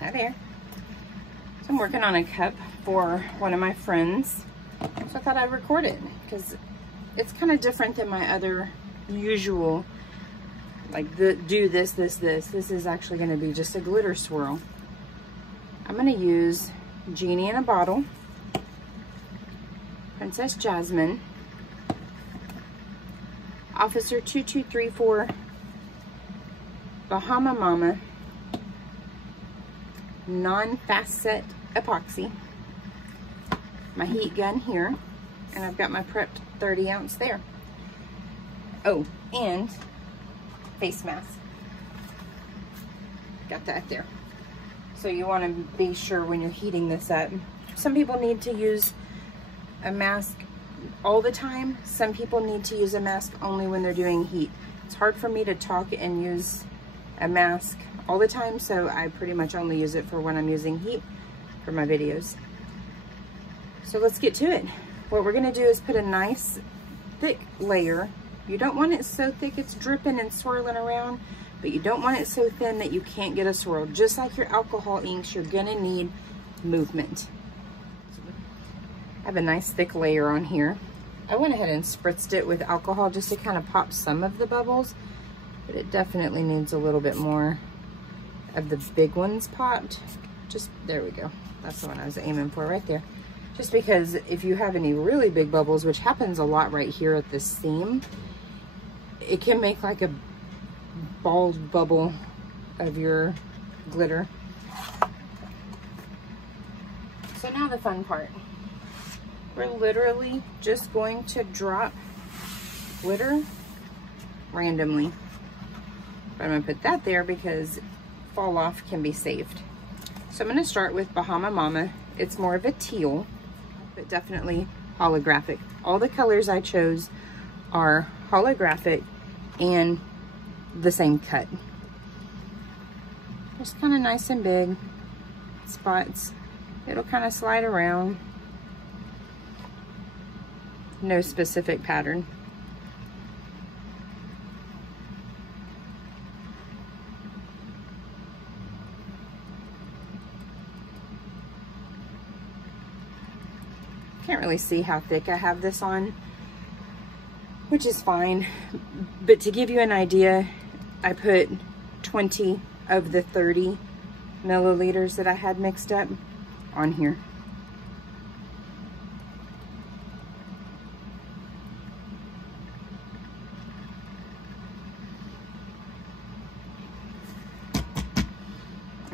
Hi there. So I'm working on a cup for one of my friends. So I thought I'd record it because it's kind of different than my other usual, like do this. This is actually going to be just a glitter swirl. I'm going to use Genie in a Bottle, Princess Jasmine, Officer 2234, Bahama Mama, non-fast set epoxy, my heat gun here, and I've got my prepped 30 ounce there. Oh, and face mask. Got that there. So you want to be sure when you're heating this up. Some people need to use a mask all the time. Some people need to use a mask only when they're doing heat. It's hard for me to talk and use a mask all the time, so I pretty much only use it for when I'm using heat for my videos. So let's get to it. What we're gonna do is put a nice thick layer. You don't want it so thick it's dripping and swirling around, but you don't want it so thin that you can't get a swirl. Just like your alcohol inks, you're gonna need movement. I have a nice thick layer on here. I went ahead and spritzed it with alcohol just to kind of pop some of the bubbles, but it definitely needs a little bit more of the big ones popped. Just, there we go. That's the one I was aiming for right there. Just because if you have any really big bubbles, which happens a lot right here at the seam, it can make like a bald bubble of your glitter. So now the fun part. We're literally just going to drop glitter randomly. But I'm gonna put that there because fall off can be saved. So I'm gonna start with Bahama Mama. It's more of a teal, but definitely holographic. All the colors I chose are holographic and the same cut. Just kind of nice and big spots. It'll kind of slide around. No specific pattern. Can't really see how thick I have this on, which is fine, but to give you an idea, I put 20 of the 30 milliliters that I had mixed up on here.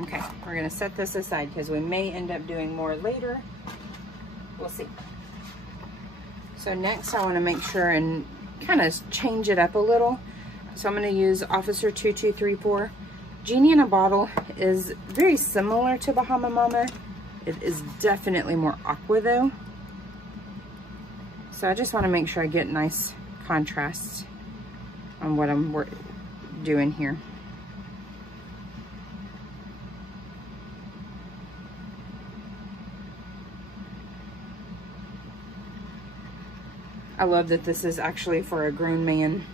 Okay, we're gonna set this aside because we may end up doing more later. We'll see. So next I want to make sure and kind of change it up a little. So I'm going to use Officer 2234. Genie in a Bottle is very similar to Bahama Mama. It is definitely more aqua though. So I just want to make sure I get nice contrast on what I'm doing here. I love that this is actually for a grown man.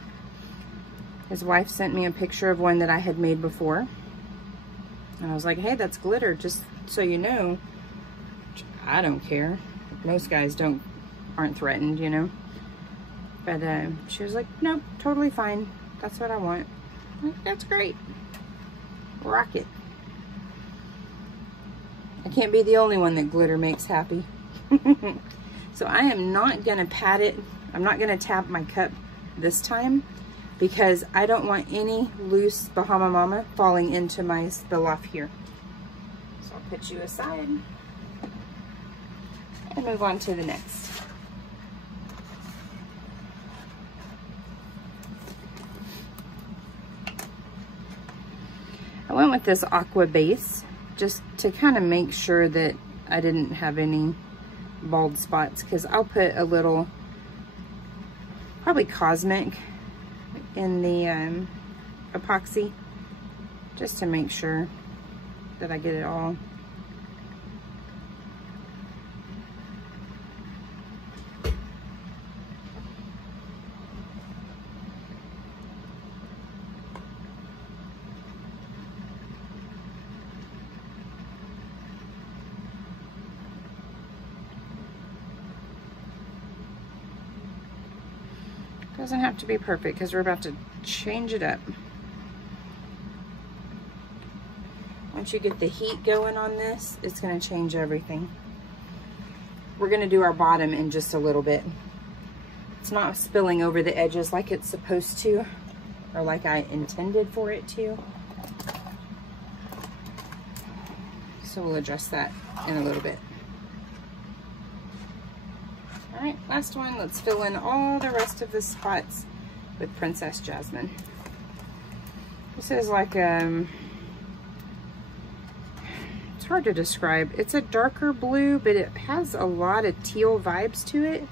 His wife sent me a picture of one that I had made before. And I was like, hey, that's glitter, just so you know. I don't care. Most guys aren't threatened, you know. But she was like, nope, totally fine. That's what I want. I'm like, that's great. Rock it. I can't be the only one that glitter makes happy. So I am not gonna pat it. I'm not gonna tap my cup this time because I don't want any loose Bahama Mama falling into my spill off here. So I'll put you aside and move on to the next. I went with this aqua base just to kind of make sure that I didn't have any bald spots, because I'll put a little, probably Cosmic in the epoxy, just to make sure that I get it all. Doesn't have to be perfect because we're about to change it up. Once you get the heat going on this, it's going to change everything. We're going to do our bottom in just a little bit. It's not spilling over the edges like it's supposed to, or like I intended for it to. So we'll address that in a little bit. All right, last one. Let's fill in all the rest of the spots with Princess Jasmine. This is like it's hard to describe. It's a darker blue, but it has a lot of teal vibes to it.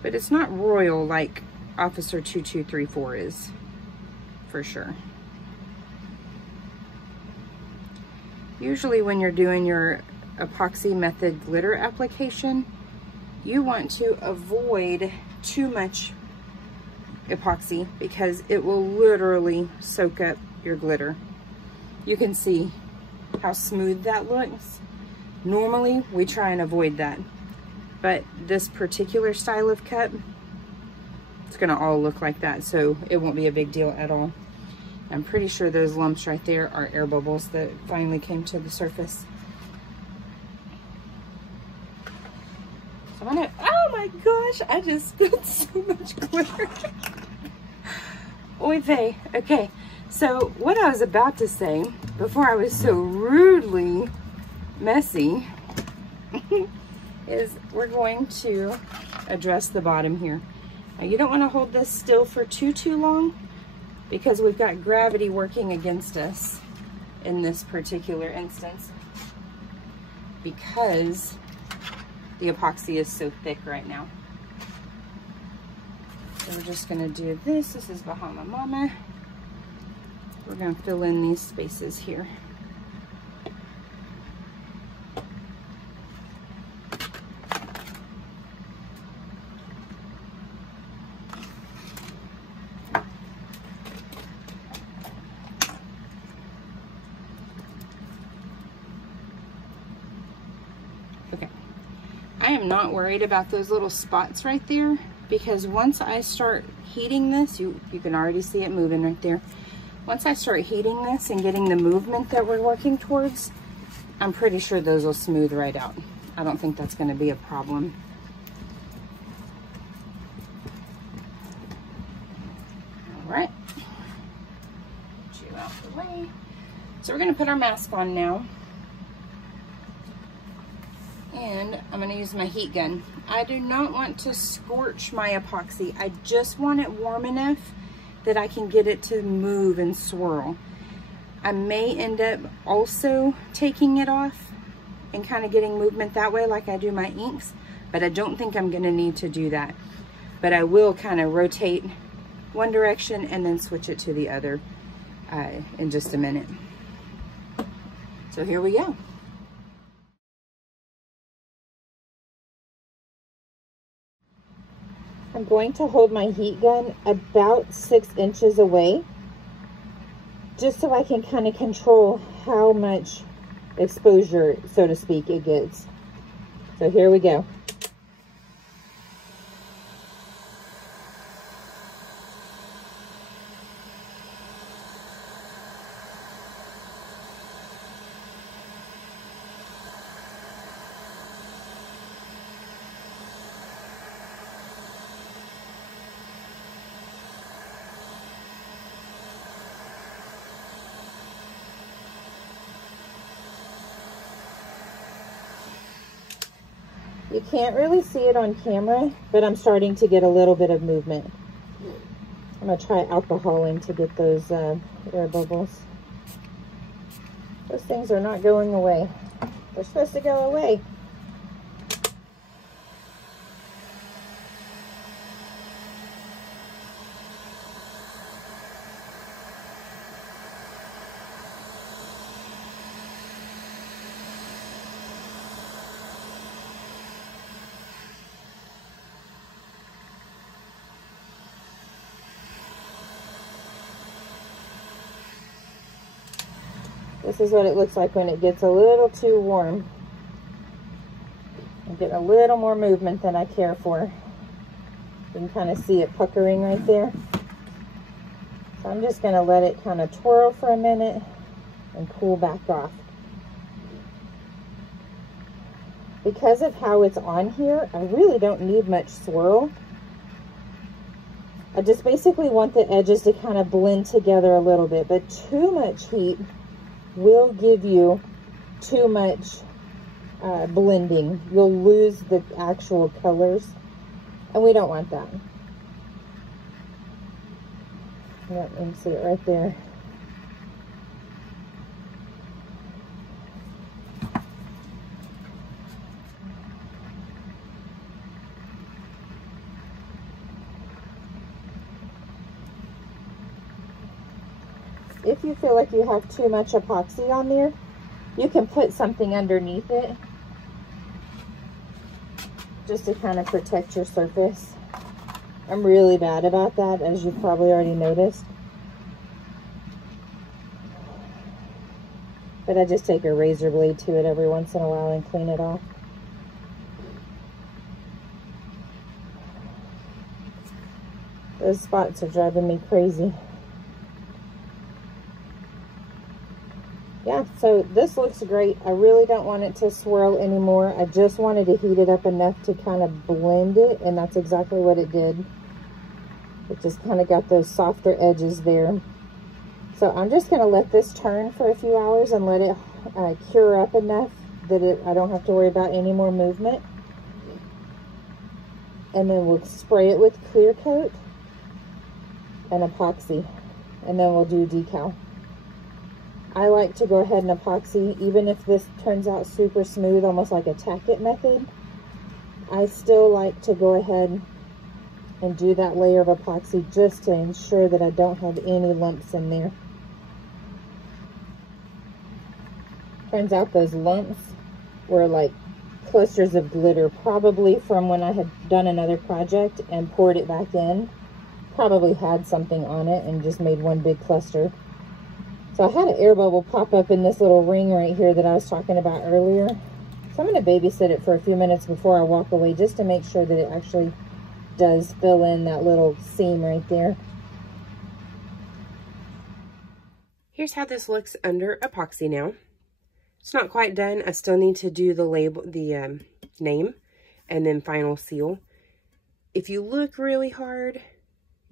But it's not royal like Officer 2234 is, for sure. Usually when you're doing your epoxy method glitter application, you want to avoid too much epoxy because it will literally soak up your glitter. You can see how smooth that looks. Normally we try and avoid that, but this particular style of cup, it's gonna all look like that, so it won't be a big deal at all. I'm pretty sure those lumps right there are air bubbles that finally came to the surface. So I'm gonna, oh my gosh, I just spilled so much glitter. Oy vey. Okay, so what I was about to say before I was so rudely messy is we're going to address the bottom here. Now you don't want to hold this still for too long because we've got gravity working against us in this particular instance because the epoxy is so thick right now. So we're just gonna do this. This is Bahama Mama. We're gonna fill in these spaces here. Okay, I am not worried about those little spots right there because once I start heating this, you can already see it moving right there. Once I start heating this and getting the movement that we're working towards, I'm pretty sure those will smooth right out. I don't think that's going to be a problem. All right, get you out the way. So we're going to put our mask on now. And I'm going to use my heat gun. I do not want to scorch my epoxy. I just want it warm enough that I can get it to move and swirl. I may end up also taking it off and kind of getting movement that way like I do my inks, but I don't think I'm going to need to do that. But I will kind of rotate one direction and then switch it to the other in just a minute. So here we go. I'm going to hold my heat gun about 6 inches away, just so I can kind of control how much exposure, so to speak, it gets. So here we go. You can't really see it on camera, but I'm starting to get a little bit of movement. I'm going to try alcoholing to get those air bubbles. Those things are not going away. They're supposed to go away. This is what it looks like when it gets a little too warm. getting a little more movement than I care for. You can kind of see it puckering right there. So I'm just going to let it kind of twirl for a minute and cool back off. Because of how it's on here, I really don't need much swirl. I just basically want the edges to kind of blend together a little bit, but too much heat will give you too much blending. You'll lose the actual colors, and we don't want that. Yep, you can see it right there. If you feel like you have too much epoxy on there, you can put something underneath it just to kind of protect your surface. I'm really bad about that, as you've probably already noticed. But I just take a razor blade to it every once in a while and clean it off. Those spots are driving me crazy. Yeah, so this looks great. I really don't want it to swirl anymore. I just wanted to heat it up enough to kind of blend it, and that's exactly what it did. It just kind of got those softer edges there. So I'm just going to let this turn for a few hours and let it cure up enough that I don't have to worry about any more movement. And then we'll spray it with clear coat and epoxy, and then we'll do decal. I like to go ahead and epoxy, even if this turns out super smooth, almost like a tack it method. I still like to go ahead and do that layer of epoxy just to ensure that I don't have any lumps in there. Turns out those lumps were like clusters of glitter, probably from when I had done another project and poured it back in. Probably had something on it and just made one big cluster. So I had an air bubble pop up in this little ring right here that I was talking about earlier. So I'm going to babysit it for a few minutes before I walk away, just to make sure that it actually does fill in that little seam right there. Here's how this looks under epoxy now. It's not quite done. I still need to do the label, the name, and then final seal. If you look really hard,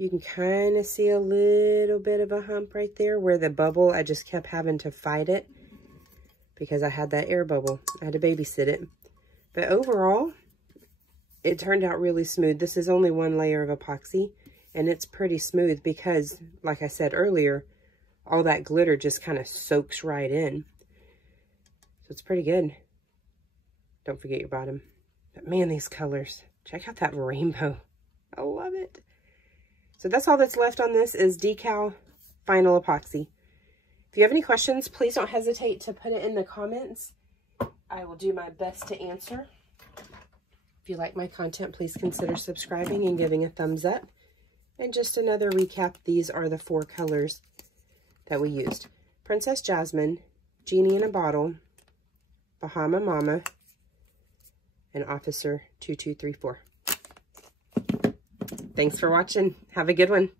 you can kind of see a little bit of a hump right there where the bubble, I just kept having to fight it because I had that air bubble. I had to babysit it. But overall, it turned out really smooth. This is only one layer of epoxy, and it's pretty smooth because, like I said earlier, all that glitter just kind of soaks right in. So it's pretty good. Don't forget your bottom. But man, these colors. Check out that rainbow. I love it. So that's all that's left on this is decal final epoxy. If you have any questions, please don't hesitate to put it in the comments. I will do my best to answer. If you like my content, please consider subscribing and giving a thumbs up. And just another recap, these are the 4 colors that we used. Princess Jasmine, Genie in a Bottle, Bahama Mama, and Officer 2234. Thanks for watching. Have a good one.